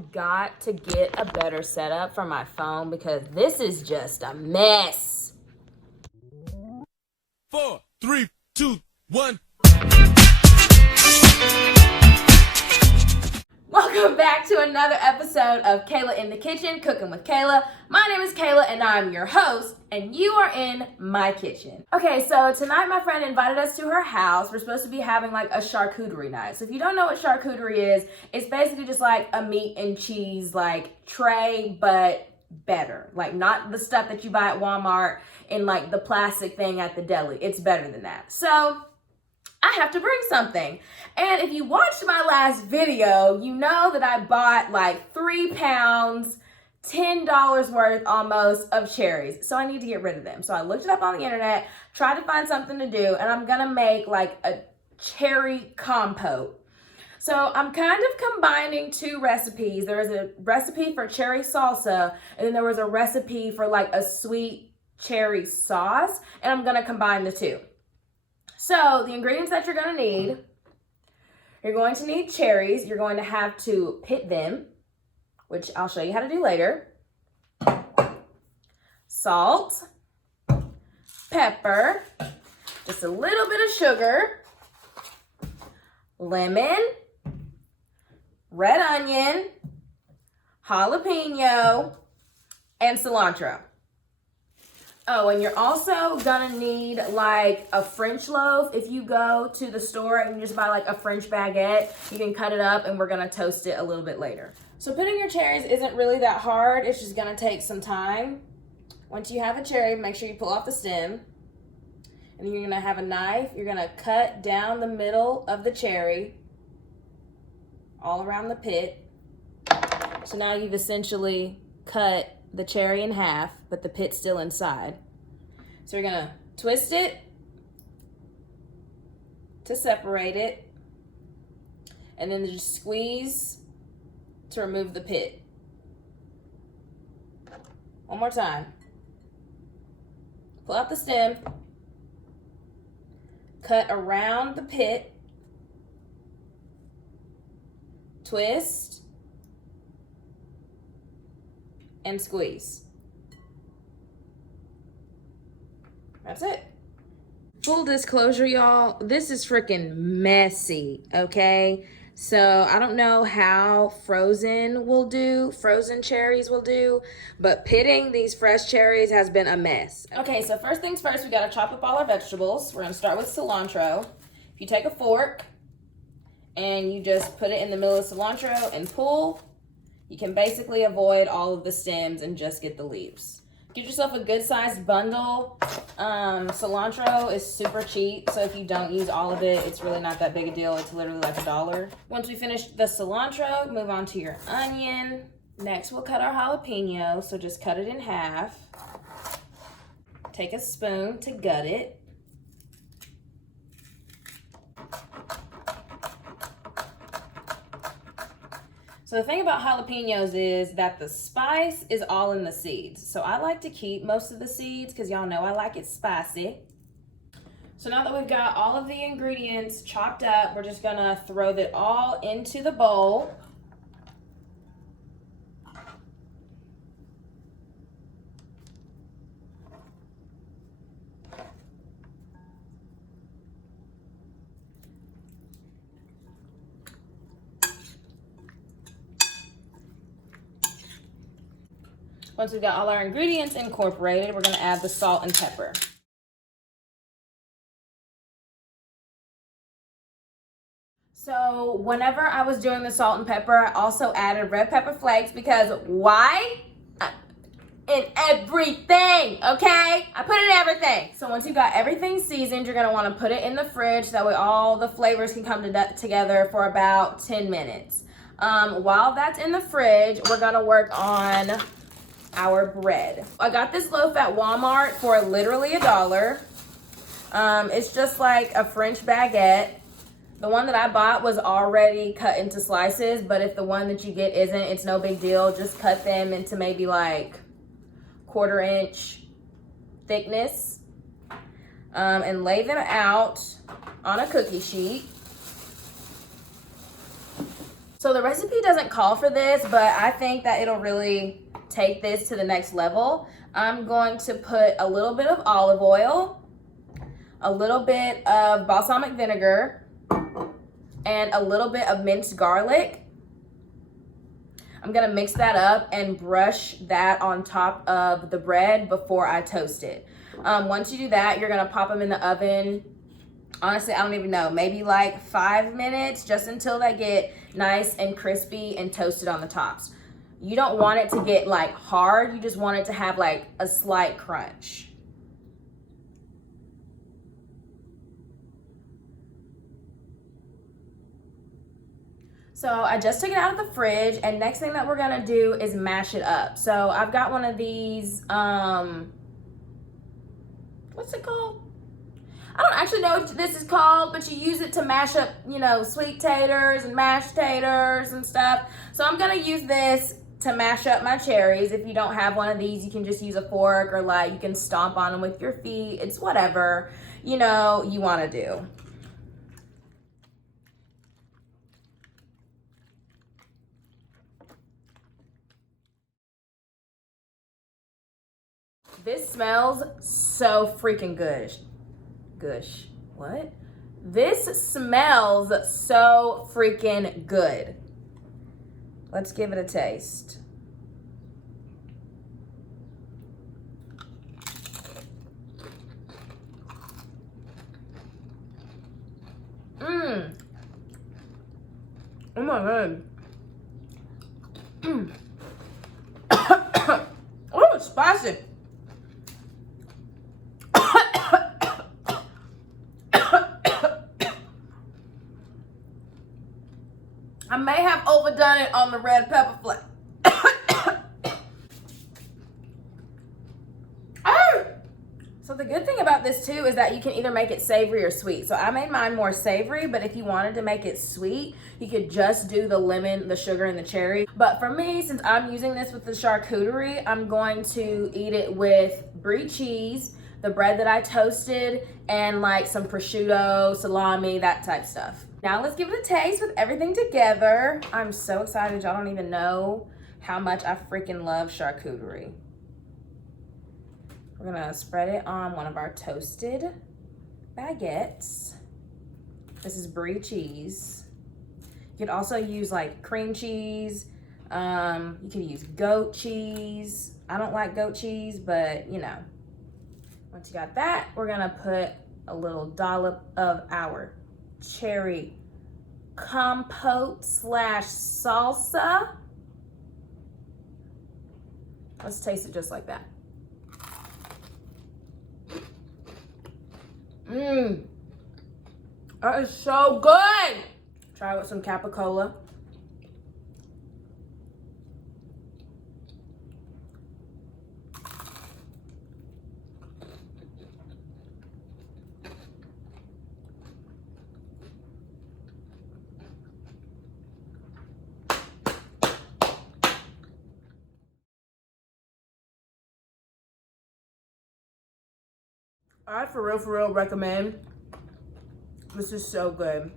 have got to get a better setup for my phone because this is just a mess. 4, 3, 2, 1. Welcome back to another episode of Kayla in the Kitchen, Cooking with Kayla. My name is Kayla and I'm your host, and you are in my kitchen. Okay, so tonight my friend invited us to her house. We're supposed to be having like a charcuterie night. So if you don't know what charcuterie is, it's basically just like a meat and cheese like tray, but better. Like not the stuff that you buy at Walmart in like the plastic thing at the deli. It's better than that. So I have to bring something. And if you watched my last video, you know that I bought like 3 pounds, $10 worth almost of cherries. So I need to get rid of them. So I looked it up on the internet, tried to find something to do, and I'm gonna make like a cherry compote. So I'm kind of combining two recipes. There was a recipe for cherry salsa, and then there was a recipe for like a sweet cherry sauce, and I'm gonna combine the two. So the ingredients that you're going to need, you're going to need cherries. You're going to have to pit them, which I'll show you how to do later. Salt, pepper, just a little bit of sugar, lemon, red onion, jalapeno, and cilantro. Oh, and you're also gonna need like a French loaf. If you go to the store and you just buy like a French baguette, you can cut it up and we're gonna toast it a little bit later. So pitting your cherries isn't really that hard. It's just gonna take some time. Once you have a cherry, make sure you pull off the stem. And then you're gonna have a knife. You're gonna cut down the middle of the cherry all around the pit. So now you've essentially cut the cherry in half, but the pit's still inside. So you're gonna twist it to separate it, and then just squeeze to remove the pit. One more time. Pull out the stem, cut around the pit, twist, and squeeze. That's it. Full disclosure, y'all, this is freaking messy, okay? So I don't know how frozen cherries will do, but pitting these fresh cherries has been a mess. Okay, so first things first, we gotta chop up all our vegetables. We're gonna start with cilantro. If you take a fork and you just put it in the middle of cilantro and pull, you can basically avoid all of the stems and just get the leaves. Get yourself a good sized bundle. Cilantro is super cheap, so if you don't use all of it, it's really not that big a deal. It's literally like $1. Once we finish the cilantro, move on to your onion. Next, we'll cut our jalapeno, so just cut it in half. Take a spoon to gut it. So the thing about jalapenos is that the spice is all in the seeds. So I like to keep most of the seeds because y'all know I like it spicy. So now that we've got all of the ingredients chopped up, we're just gonna throw that all into the bowl. Once we've got all our ingredients incorporated, we're gonna add the salt and pepper. So whenever I was doing the salt and pepper, I also added red pepper flakes because why? In everything, okay? I put it in everything. So once you've got everything seasoned, you're gonna wanna put it in the fridge. That way all the flavors can come together for about 10 minutes. While that's in the fridge, we're gonna work on our bread. I got this loaf at Walmart for literally $1. It's just like a French baguette. The one that I bought was already cut into slices, but if the one that you get isn't, it's no big deal. Just cut them into maybe like 1/4 inch thickness, and lay them out on a cookie sheet. So the recipe doesn't call for this, but I think that it'll really take this to the next level. I'm going to put a little bit of olive oil, a little bit of balsamic vinegar, and a little bit of minced garlic. I'm gonna mix that up and brush that on top of the bread before I toast it. Once you do that, you're gonna pop them in the oven. Honestly, I don't even know, maybe like 5 minutes, just until they get nice and crispy and toasted on the tops. You don't want it to get like hard, you just want it to have like a slight crunch. So I just took it out of the fridge, and next thing that we're gonna do is mash it up. So I've got one of these, what's it called? I don't actually know what this is called, but you use it to mash up, you know, sweet taters and mashed taters and stuff. So I'm gonna use this to mash up my cherries. If you don't have one of these, you can just use a fork, or like you can stomp on them with your feet. It's whatever, you know, you wanna do. This smells so freaking good. Gush. What? This smells so freaking good. Let's give it a taste. Mmm. Oh my god. Oh, it's spicy. I may have overdone it on the red pepper flake. So the good thing about this too is that you can either make it savory or sweet. So I made mine more savory, but if you wanted to make it sweet, you could just do the lemon, the sugar, and the cherry. But for me, since I'm using this with the charcuterie, I'm going to eat it with brie cheese, the bread that I toasted, and like some prosciutto, salami, that type stuff. Now let's give it a taste with everything together. I'm so excited. Y'all don't even know how much I freaking love charcuterie. We're gonna spread it on one of our toasted baguettes. This is brie cheese. You could also use like cream cheese. You could use goat cheese. I don't like goat cheese, but you know. Once you got that, we're gonna put a little dollop of our cherry compote slash salsa. Let's taste it just like that. Mmm. That is so good. Try it with some capicola. I for real recommend. This is so good.